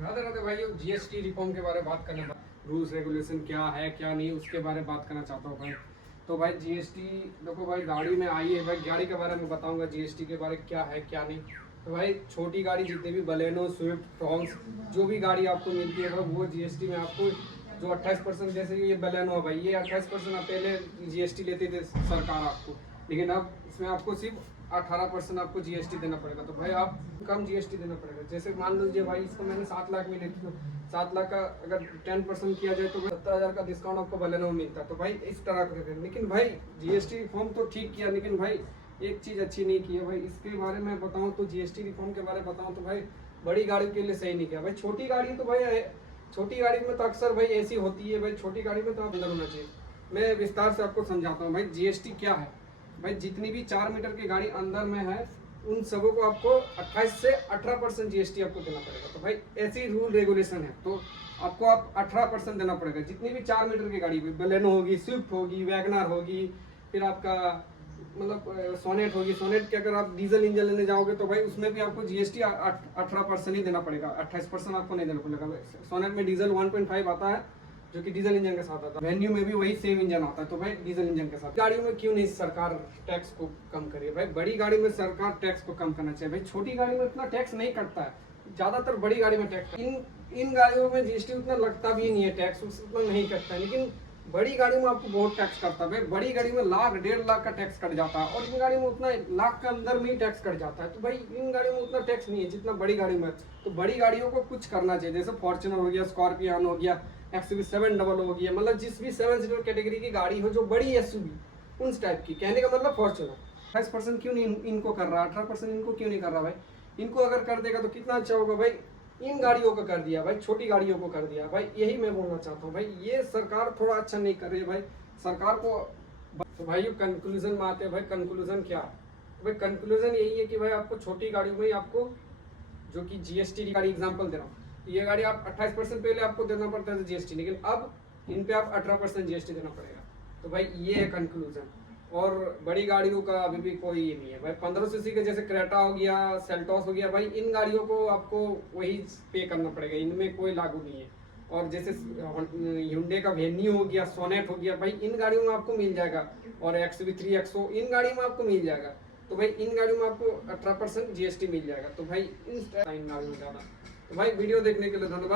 राधे राधे भाई, GST reform के बारे में बात करने, रूल्स रेगुलेशन क्या है क्या नहीं उसके बारे में बात करना चाहता हूँ भाई। तो भाई जीएसटी देखो भाई, गाड़ी में आई है भाई, गाड़ी के बारे में बताऊंगा जीएसटी के बारे में क्या है क्या नहीं। तो भाई छोटी गाड़ी जितने भी बलेनो स्विफ्ट फ्रॉन्स जो भी गाड़ी आपको मिलती है भाई वो जीएसटी में आपको जो 28%, जैसे ये बलेनो है भाई, ये 28% पहले जीएसटी लेते थे सरकार आपको, लेकिन अब इसमें आपको सिर्फ 18% आपको जीएसटी देना पड़ेगा। तो भाई आप कम जीएसटी देना पड़ेगा। जैसे मान लीजिए भाई इसको मैंने 7 लाख में ली थी, तो 7 लाख का अगर 10% किया जाए तो 70,000 का डिस्काउंट आपको बलेनो में मिलता है। तो भाई इस तरह का देते हैं। लेकिन भाई जीएसटी रिफॉर्म तो ठीक किया, लेकिन भाई एक चीज़ अच्छी नहीं की है भाई। इसके बारे में बताऊँ तो जीएसटी रिफॉर्म के बारे में बताऊँ तो भाई बड़ी गाड़ी के लिए सही नहीं किया भाई। छोटी गाड़ी तो भाई, छोटी गाड़ी में तो अक्सर भाई ऐसी होती है भाई, छोटी गाड़ी में तो आप अंदर होना चाहिए। मैं विस्तार से आपको समझाता हूँ भाई जीएसटी क्या है। भाई जितनी भी 4 मीटर की गाड़ी अंदर में है उन सबों को आपको 28 से 18% जीएसटी आपको देना पड़ेगा। तो भाई ऐसी रूल रेगुलेशन है, तो आपको आप 18% देना पड़ेगा। जितनी भी 4 मीटर की गाड़ी, बलेनो होगी, स्विफ्ट होगी, वैगनार होगी, फिर आपका मतलब सोनेट होगी। सोनेट के अगर आप डीजल इंजन लेने जाओगे तो भाई उसमें भी आपको जीएसटी 18% ही देना पड़ेगा, 28% आपको नहीं देना पड़ेगा। सोनेट में डीजल 1.5 आता है जो कि डीजल इंजन के साथ आता है। वेन्यू में भी वही सेम इंजन आता है, तो भाई डीजल इंजन के साथ। गाड़ियों में क्यों नहीं सरकार टैक्स को कम करे भाई? बड़ी गाड़ी में सरकार टैक्स को कम करना चाहिए भाई। छोटी गाड़ी में इतना टैक्स नहीं कटता है, ज्यादातर बड़ी गाड़ी में टैक्स। इन गाड़ियों में जीएसटी उतना लगता भी नहीं है, टैक्स उतना नहीं कटता है। लेकिन बड़ी गाड़ी में आपको बहुत टैक्स कटता है भाई। बड़ी गाड़ी में लाख 1.5 लाख का टैक्स कट जाता है, और इन गाड़ी में उतना लाख का अंदर में ही टैक्स कट जाता है। तो भाई इन गाड़ियों में उतना टैक्स नहीं है जितना बड़ी गाड़ी में। तो बड़ी गाड़ियों को कुछ करना चाहिए, जैसे फॉर्च्यूनर हो गया, स्कॉर्पियन हो गया, एक्सयूवी 700 हो गया, मतलब जिस भी 7 सीटर कैटेगरी की गाड़ी हो जो बड़ी एसयूवी उन टाइप की। कहने का मतलब फॉर्च्यूनर 28% क्यों नहीं इनको कर रहा, 18% इनको क्यों नहीं कर रहा भाई? इनको अगर कर देगा तो कितना अच्छा होगा भाई। इन गाड़ियों को कर दिया भाई, छोटी गाड़ियों को कर दिया भाई, यही मैं बोलना चाहता हूँ भाई। ये सरकार थोड़ा अच्छा नहीं कर रही है भाई सरकार को। तो भाई कंक्लूजन में आते हैं भाई। कंक्लूजन क्या है भाई? कंक्लूजन यही है कि भाई आपको छोटी गाड़ियों में आपको, जो कि जीएसटी की गाड़ी एग्जांपल दे रहा हूँ, ये गाड़ी आप 28% पहले आपको देना पड़ता है जीएसटी, लेकिन अब इन पे आप 18% जीएसटी देना पड़ेगा। तो भाई ये है कंक्लूजन। और बड़ी गाड़ियों का अभी भी कोई ये नहीं है भाई। 15 सीसी के जैसे क्रेटा हो गया, सेल्टॉस हो गया भाई, इन गाड़ियों को आपको वही पे करना पड़ेगा, इनमें कोई लागू नहीं है। और जैसे hyundai का वेन्यू हो गया, सोनेट हो गया भाई, इन गाड़ियों में आपको मिल जाएगा। और XUV 3XO इन गाड़ियों में आपको मिल जाएगा। तो भाई इन गाड़ियों में आपको 18% जीएसटी मिल जाएगा। तो भाई इन गाड़ियों में ज़्यादा। तो भाई वीडियो देखने के लिए धन्यवाद।